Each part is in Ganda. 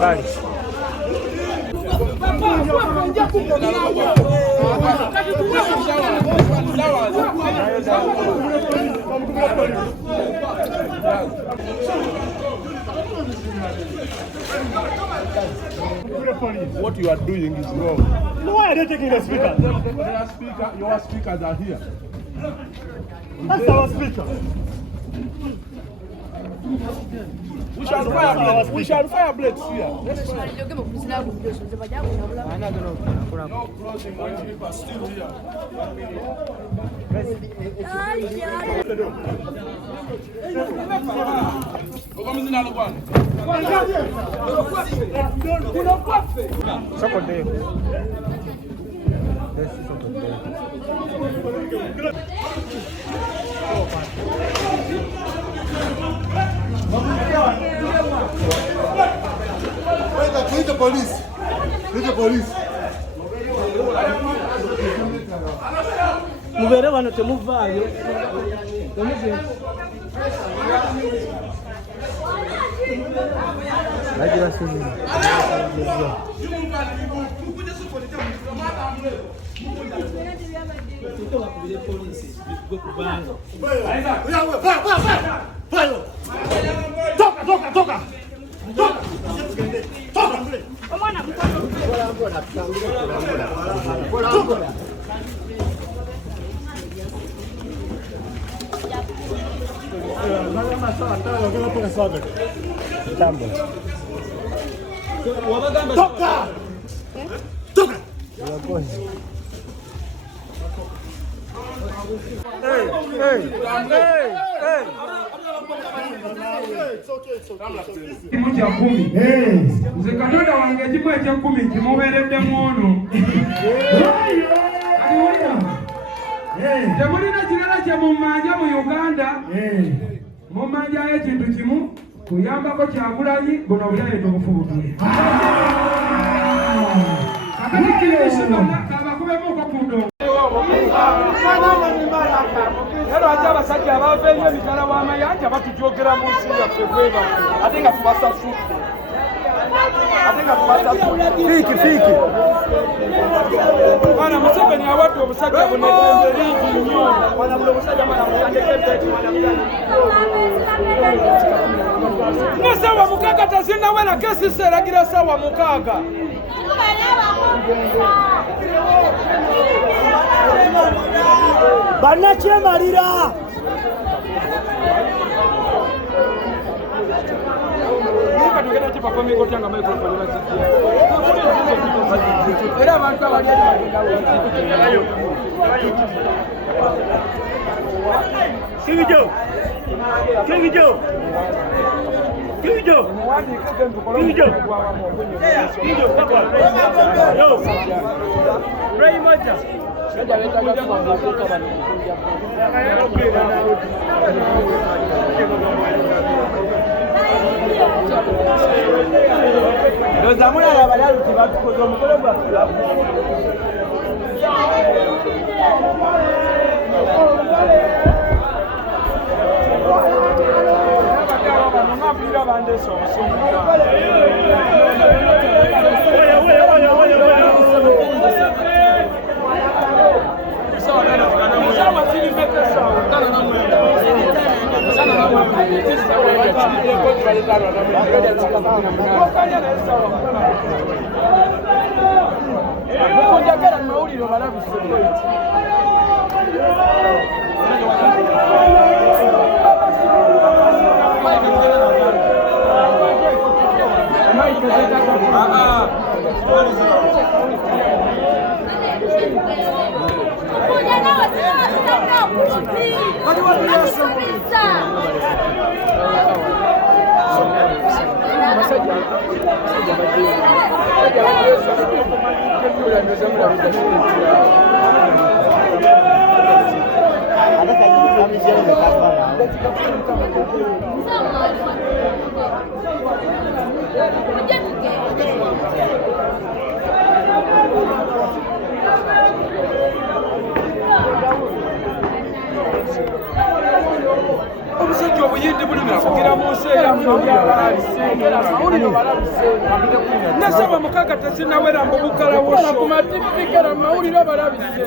Bali. What you are doing is wrong. No, why are they taking the speaker? Your speakers are here. That's our speaker. We shall fire blades here. No crossing when people are still here. Leave the police. Leave the police. Mubere bano temuvaayo. Najira sini. Toka. Kimoja 10. Nze Katonda wange kimu ekya 10 kimubeereddemu ono. Temulina kirala kye mumanja mu Uganda. Mumanjayo ekintu kimu kuyambako Kyagulanyi buno buleeta obufubutule. Kakati kirisitona kabakubemuko kundo. Era ate abasajja abava eri emitala w'amayanja batujogera mu nsi yaffe bweba ate nga tubasasudde. Fiki. Bana Museveni awadde obusajja buno eddembe lingi nnyo. Bana buno obusajja bana mutandikebbeeti bana ne sawa mukaaga tazinnawera kesi seeragira sawa mukaaga. Bannakyemalira. Tugenda kipafominga otya nga microphone bazijja. Era abantu abali Kivijo. Ray Moja. Ndoza mulala balalu tibatukoze omukolo gwaffe. Mukunjagala mawulire balabise obuyindi buli kufugira mu nsi nasaba mukaaga tezinnawera mbu bukalawosho ku matifika mawulire abalabise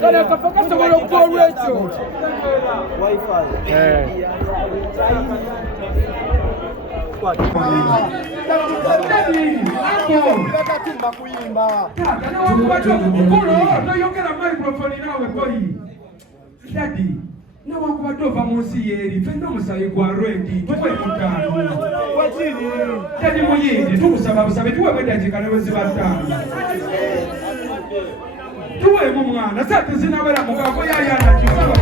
kale akafo kasobola okuba olwekyo toyogera microphone naawe poli dadi newakubadde ova mu nsi yeeri fenna omusayi gwa redi tuwemutaano dadi muyindi tukusaba busabe tuweemu eddakiika neweziba ttaano tuweemu mwana sa tezinabera mugago yayanakisaba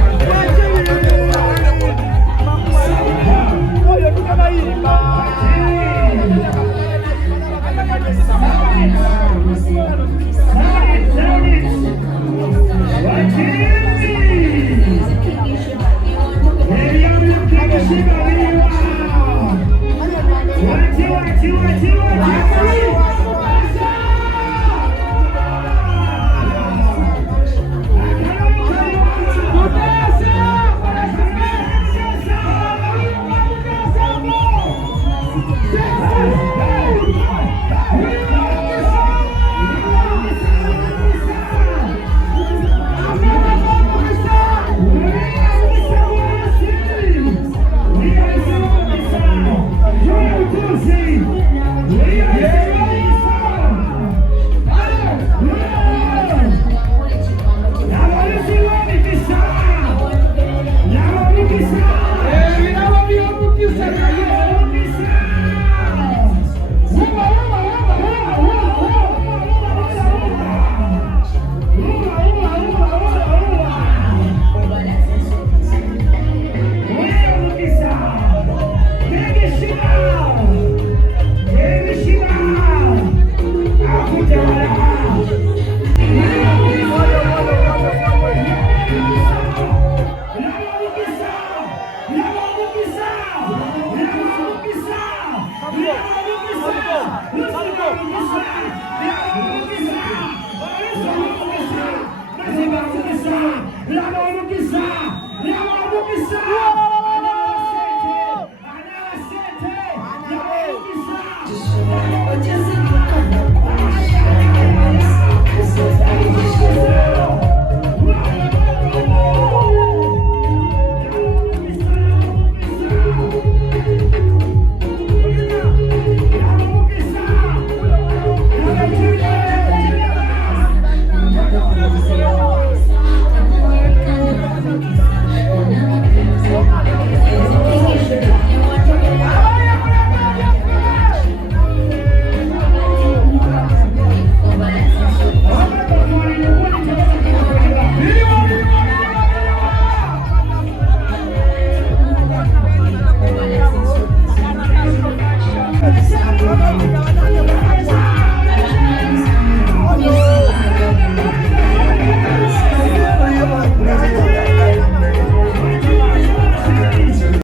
La